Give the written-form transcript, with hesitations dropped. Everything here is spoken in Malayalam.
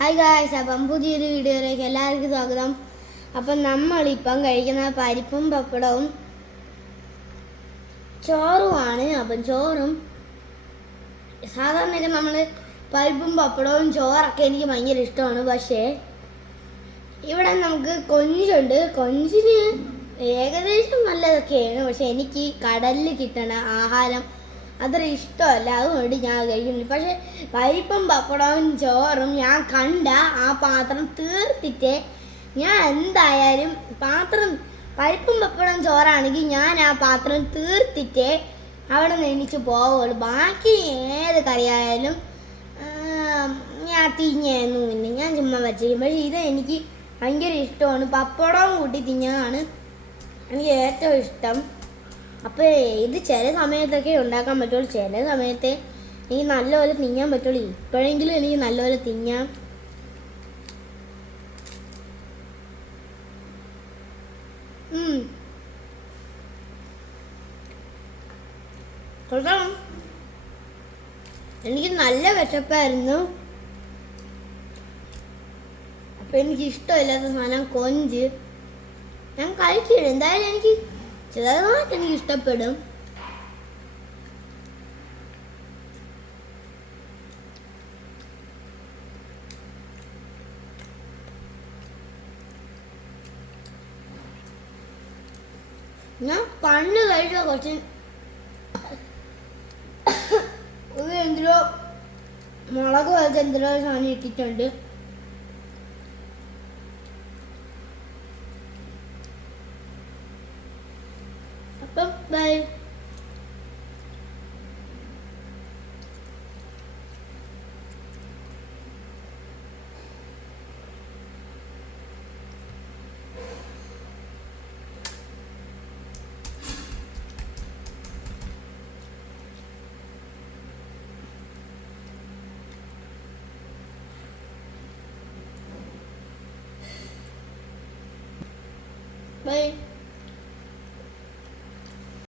ഹായ് ഗായ്സ്, അപ്പം പുതിയൊരു വീഡിയോയിലേക്ക് എല്ലാവർക്കും സ്വാഗതം. അപ്പം നമ്മളിപ്പം കഴിക്കുന്ന പരിപ്പും പപ്പടവും ചോറുമാണ്. അപ്പം ചോറും സാധാരണയൊക്കെ നമ്മൾ പരിപ്പും പപ്പടവും ചോറൊക്കെ എനിക്ക് ഭയങ്കര ഇഷ്ടമാണ്. പക്ഷേ ഇവിടെ നമുക്ക് കൊഞ്ചുണ്ട്. കൊഞ്ചിന് ഏകദേശം നല്ലതൊക്കെയാണ്, പക്ഷെ എനിക്ക് കടലിൽ കിട്ടണ ആഹാരം അത്ര ഇഷ്ടമല്ല, അതുകൊണ്ട് ഞാൻ കഴിക്കുന്നില്ല. പക്ഷെ പരിപ്പും പപ്പടവും ചോറും ഞാൻ കണ്ട ആ പാത്രം തീർത്തിട്ട് ഞാൻ എന്തായാലും പരിപ്പും പപ്പടവും ചോറാണെങ്കിൽ ഞാൻ ആ പാത്രം തീർത്തിട്ട് അവിടെ നിന്ന് എണീച്ച് പോവുള്ളൂ. ബാക്കി ഏത് കറിയായാലും ഞാൻ തിന്നുമില്ല, ഞാൻ ചുമ്മാ വച്ചേക്കും. പക്ഷേ ഇത് എനിക്ക് ഭയങ്കര ഇഷ്ടമാണ്. പപ്പടവും കൂട്ടി തിന്നാനാണ് എനിക്ക് ഏറ്റവും ഇഷ്ടം. അപ്പോൾ ഇത് ചില സമയത്തൊക്കെ ഉണ്ടാക്കാൻ പറ്റുള്ളൂ, ചില സമയത്ത് എനിക്ക് നല്ലപോലെ തിന്നാൻ പറ്റുള്ളൂ. ഇപ്പോഴെങ്കിലും എനിക്ക് നല്ലപോലെ തിന്നാം. കൊള്ളാം. എനിക്ക് നല്ല വിശപ്പായിരുന്നു. അപ്പം എനിക്ക് ഇഷ്ടമില്ലാത്ത സാധനം കൊഞ്ച് ഞാൻ കഴിക്കില്ല. എന്തായാലും എനിക്ക് ചിലതായിട്ട് എനിക്ക് ഇഷ്ടപ്പെടും. ഞാൻ പണ്ട് കഴിച്ച കുറച്ച് എന്തിനോ മുളക് പോലത്തെ എന്തിനോ സാധനം ഇട്ടിട്ടുണ്ട്. അപ്പം ബൈ. Bye.